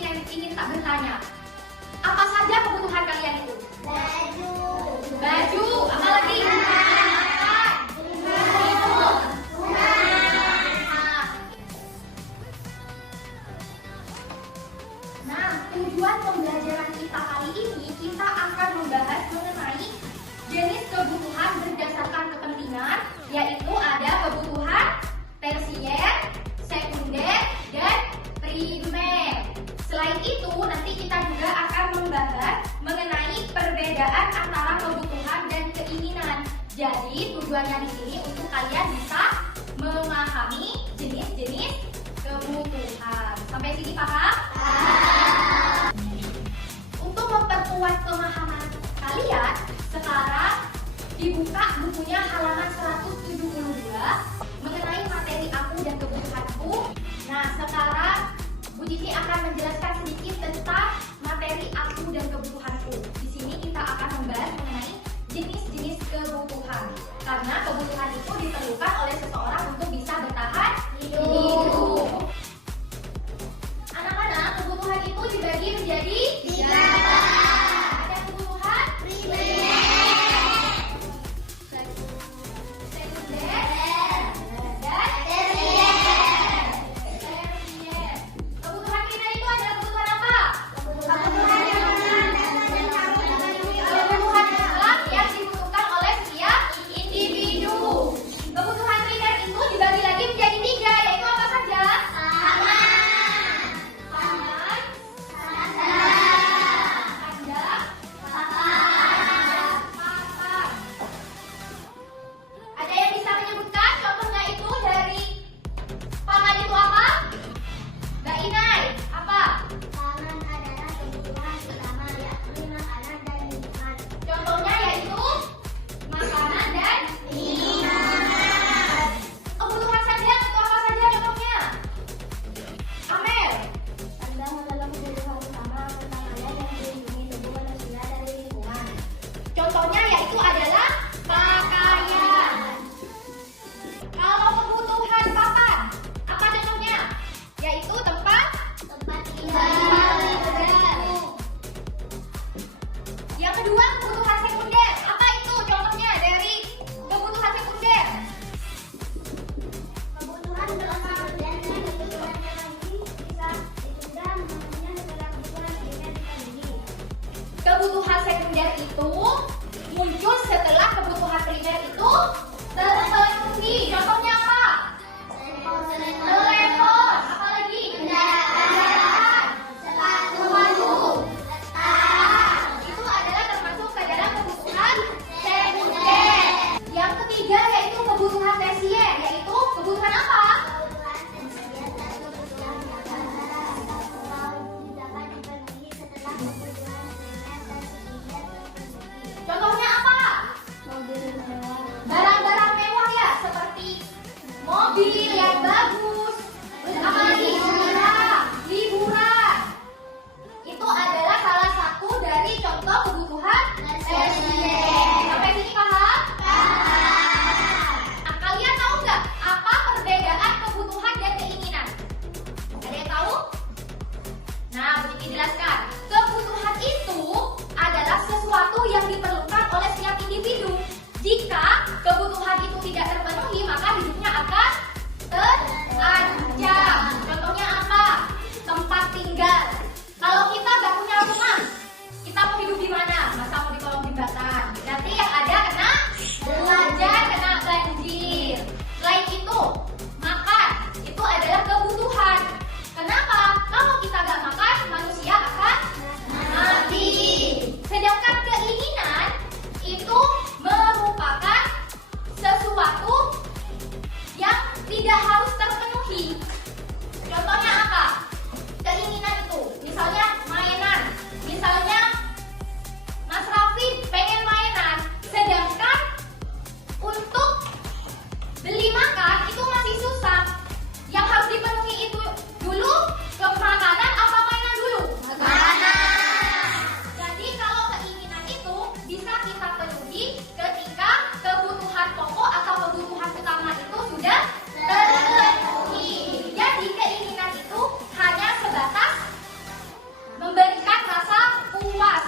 ingin tak bertanya. Apa saja kebutuhan kalian itu? Baju. Baju, apa lagi? Nah, tujuan pembelajaran kita kali ini, kita akan membahas mengenai jenis kebutuhan berdasarkan kepentingan, yaitu ada kebutuhan tersier, sekunder, dan primer. Selain itu, nanti kita juga akan membahas mengenai perbedaan antara kebutuhan dan keinginan. Jadi, tujuannya di sini untuk kalian bisa memahami jenis-jenis kebutuhan. Sampai sini paham? Untuk memperkuat pemahaman kalian, sekarang dibuka bukunya halaman 172 mengenai materi aku dan kebutuhanku. Nah, sekarang Bu Cici akan menjelaskan sedikit tentang materi aku dan kebutuhanku. Di sini kita akan membahas mengenai jenis-jenis kebutuhan. Karena kebutuhan itu diperlukan oleh seseorang untuk bisa bertahan hidup. Anak-anak, kebutuhan itu dibagi menjadi 3. Ada kebutuhan primer, sekunder, dan tersier. Kebutuhan primer itu adalah kebutuhan apa? Kebutuhan dasar yang dibutuhkan oleh setiap individu. Kebutuhan primer itu dibagi lagi menjadi 3, yaitu apa saja? Ada yang bisa menyebutkan contohnya itu dari pangan itu apa? Mbak Inai, apa? Pangan adalah kebutuhan utama, yakni makanan dan minuman. Contohnya yaitu makanan dan minuman. Kebutuhan sedang itu apa saja contohnya? Amel. Adalah adalah kebutuhan utama pertama dan melindungi tubuh manusia dari lingkungan. Contohnya yaitu adalah pakaian. Kalau kebutuhan papan, apa contohnya? Yaitu tempat tinggal. Yang kedua, kebutuhan sekunder. Apa itu contohnya dari kebutuhan sekunder? Kebutuhan bersama dan kebutuhan yang lagi bisa ditunda memenuhi segala kebutuhan primer dipenuhi. Kebutuhan sekunder itu muncul setelah kebutuhan primer itu terpenuhi. Contohnya apa? Telepon, apa lagi? Kendaraan, sepatu, baju, tas. Itu adalah termasuk ke dalam kebutuhan sekunder. Yang ketiga yaitu kebutuhan tersier, yaitu kebutuhan apa? Kebutuhan tersier adalah kebutuhan yang dapat dipenuhi setelah kebutuhan primer dan sekunder terpenuhi. Contohnya apa? Mobil mewah, Barang-barang mewah ya, seperti mobil yang bagus, apalagi liburan. Itu adalah salah satu dari contoh kebutuhan tersier. Sampai sini paham? Nah, kalian tahu nggak apa perbedaan kebutuhan dan keinginan? Ada yang tahu? Nah, begini jelaskan. Kebutuhan itu adalah sesuatu yang diperlukan oleh setiap individu. Jika kebutuhan itu tidak terpenuhi, maka hidupnya akan terancam. Contohnya apa? Tempat tinggal. Kalau kita nggak punya rumah, kita mau hidup di mana? Masa mau di kolong jembatan? Nanti yang ada kena banjir, kena banjir. Selain itu, makan itu adalah kebutuhan. Kenapa? Kalau kita nggak makan, manusia akan memberikan rasa puas.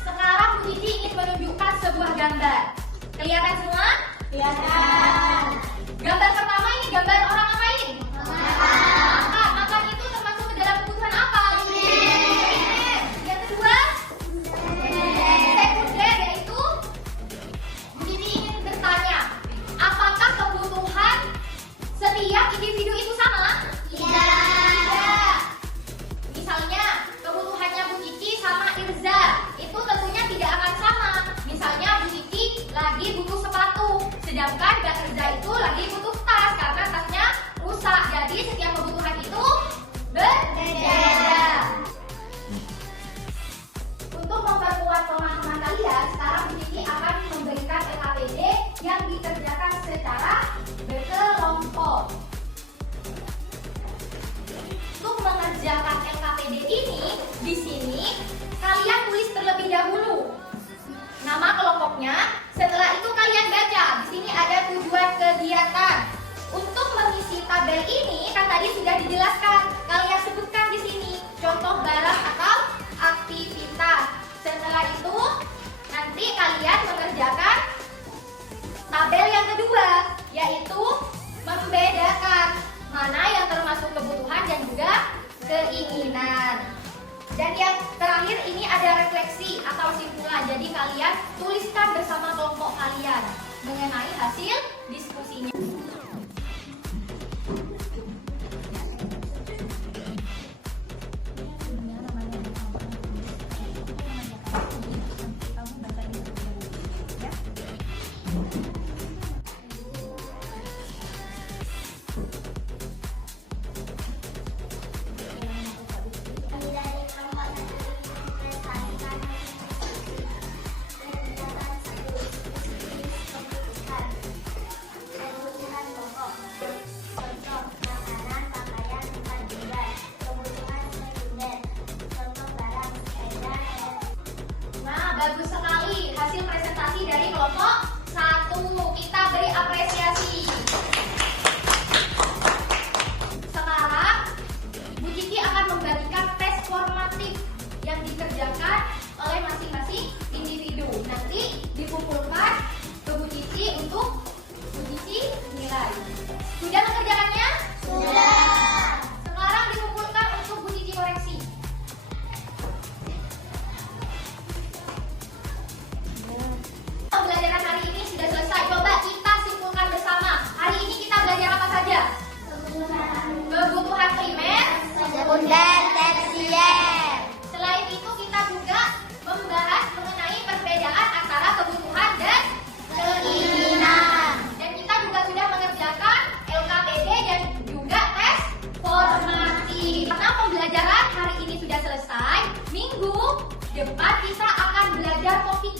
Sekarang Bu Cici ingin menunjukkan sebuah gambar. Kelihatan semua? Kelihatan. Gambar pertama ini gambar orang ngapain? Makan. Makan itu termasuk ke dalam kebutuhan apa? Yang kedua, sekunder, yaitu Bu Cici ingin bertanya, apakah kebutuhan setiap individu itu sama? Tidak. Misalnya kebutuhannya Bu Cici sama Irza itu tentunya tidak akan sama. Misalnya Bu Cici lagi butuh sepatu, sedangkan Mbak Irza itu lagi butuh tas karena tasnya rusak. Jadi setiap kebutuhan itu berbeda. Untuk memperkuat pemahaman kalian, sekarang Bu Cici akan memberikan LKPD yang dikerjakan secara berkelompok. Untuk mengerjakan LKPD ini, di sini kalian tulis terlebih dahulu nama kelompoknya. Setelah itu kalian baca. Di sini ada tujuan kegiatan. Untuk mengisi tabel ini kan tadi sudah dijelaskan. Kalian sebutkan di sini contoh barang atau aktivitas. Setelah itu nanti kalian mengerjakan tabel yang kedua, yaitu membedakan mana yang termasuk kebutuhan dan juga keinginan. Dan yang terakhir ini ada refleksi atau simpulan. Jadi kalian tuliskan bersama kelompok kalian mengenai hasil diskusinya. Bagus sekali hasil presentasi dari kelompok 1. Kita beri apresiasi. Sekarang Bu Cici akan membagikan tes formatif yang dikerjakan oleh masing-masing individu. Nanti dikumpulkan ke Bu Cici untuk Bu Cici nilai. Sudah mengerjakannya? Sudah. Sekarang dikumpulkan untuk Bu Cici koreksi. Pembelajaran hari ini sudah selesai. Coba kita simpulkan bersama. Hari ini kita belajar apa saja? Kebutuhan primer, Sekunder, tersier. Selain itu kita juga membahas mengenai perbedaan antara kebutuhan dan keinginan. Dan kita juga sudah mengerjakan LKPD dan juga tes formatif. Karena pembelajaran hari ini sudah selesai, minggu depan kita akan belajar topik